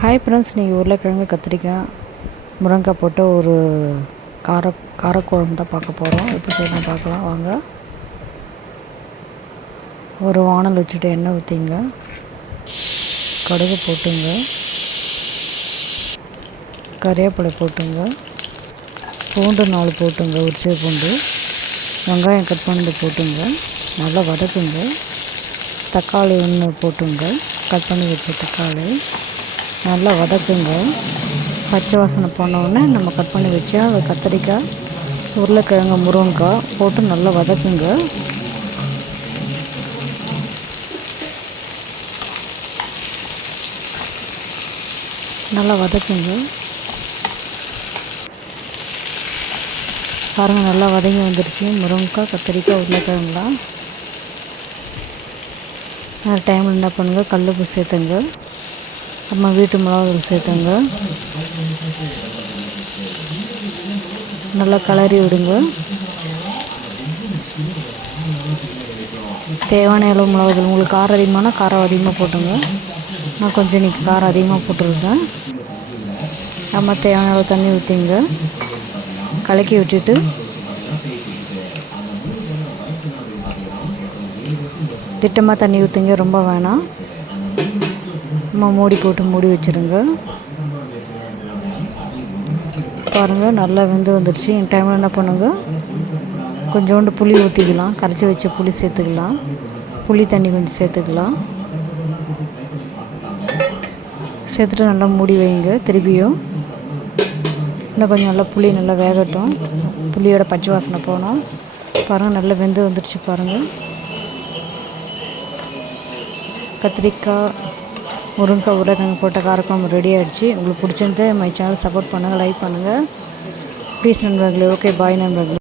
Hi friends, இன்றைக்கி உருளைக்கிழங்கு கத்திரிக்காய் முருங்கைக்காய் போட்டு ஒரு காரக்குழம்பு தான் பார்க்க போகிறோம். எப்படி செய்யலாம் பார்க்கலாம் வாங்க. ஒரு வானல் வச்சுட்டு எண்ணெய் ஊற்றிங்க, கடுகு போட்டுங்க, கறிவேப்பிலை போட்டுங்க, பூண்டு 4 போட்டுங்க, உரிச்ச பூண்டு, வெங்காயம் கட் பண்ணி போட்டுங்க, நல்லா வதக்குங்க. தக்காளி 1 போட்டுங்க, கட் பண்ணி வச்ச தக்காளி நல்லா வதக்குங்க. பச்சை வாசனை போனோடனே நம்ம கட் பண்ணி வச்சா கத்திரிக்காய் உருளைக்கிழங்கு முருங்கைக்காய் போட்டு நல்லா வதக்குங்க. நல்லா வதக்குங்க. பாருங்கள், நல்லா வதங்கி வந்துடுச்சு. முருங்கைக்காய், கத்திரிக்காய், உருளைக்கிழங்குலாம் அந்த டைமில் என்ன பண்ணுங்கள், கல்லுப்பு சேர்த்துங்க, அப்புறமா வீட்டு மிளகாத்தூள் சேர்த்துங்க, நல்லா கிளறி விடுங்க. தேவையான அளவு மிளகாத்தூள், உங்களுக்கு காரம் அதிகமான காரம் அதிகமாக போட்டுங்க. நான் கொஞ்சம் இன்றைக்கி காரம் அதிகமாக போட்டுருக்கேன். அம்மா தேவையான அளவு தண்ணி ஊற்றிங்க, கலக்கி விட்டுட்டு திட்டமாக தண்ணி ஊற்றிங்க, ரொம்ப வேணாம். அம்மா மூடி போட்டு மூடி வச்சுருங்க. பாருங்கள், நல்லா வெந்து வந்துடுச்சு. இந்த டைமில் என்ன பண்ணுங்க, கொஞ்சோண்டு புளி ஊற்றிக்கலாம், கரைச்சி வச்ச புளி சேர்த்துக்கலாம், புளி தண்ணி கொஞ்சம் சேர்த்துக்கலாம். சேர்த்துட்டு நல்லா மூடி வைங்க. திருப்பியும் இன்னும் கொஞ்சம் நல்லா புளி நல்லா வேகட்டும், புளியோட பச்சை வாசனை போனோம். பாருங்கள், நல்லா வெந்து வந்துடுச்சு. பாருங்கள், கத்திரிக்காய் முருங்கைக்காய் உருளைக்கிழங்கு போட்ட காரக்குழம்பு ரெடி ஆகிடுச்சு. உங்களுக்கு பிடிச்சிருந்து மை சேனல் சப்போர்ட் பண்ணுங்கள், லைக் பண்ணுங்கள் ப்ளீஸ் நண்பர்களே. ஓகே, பாய் நண்பர்களே.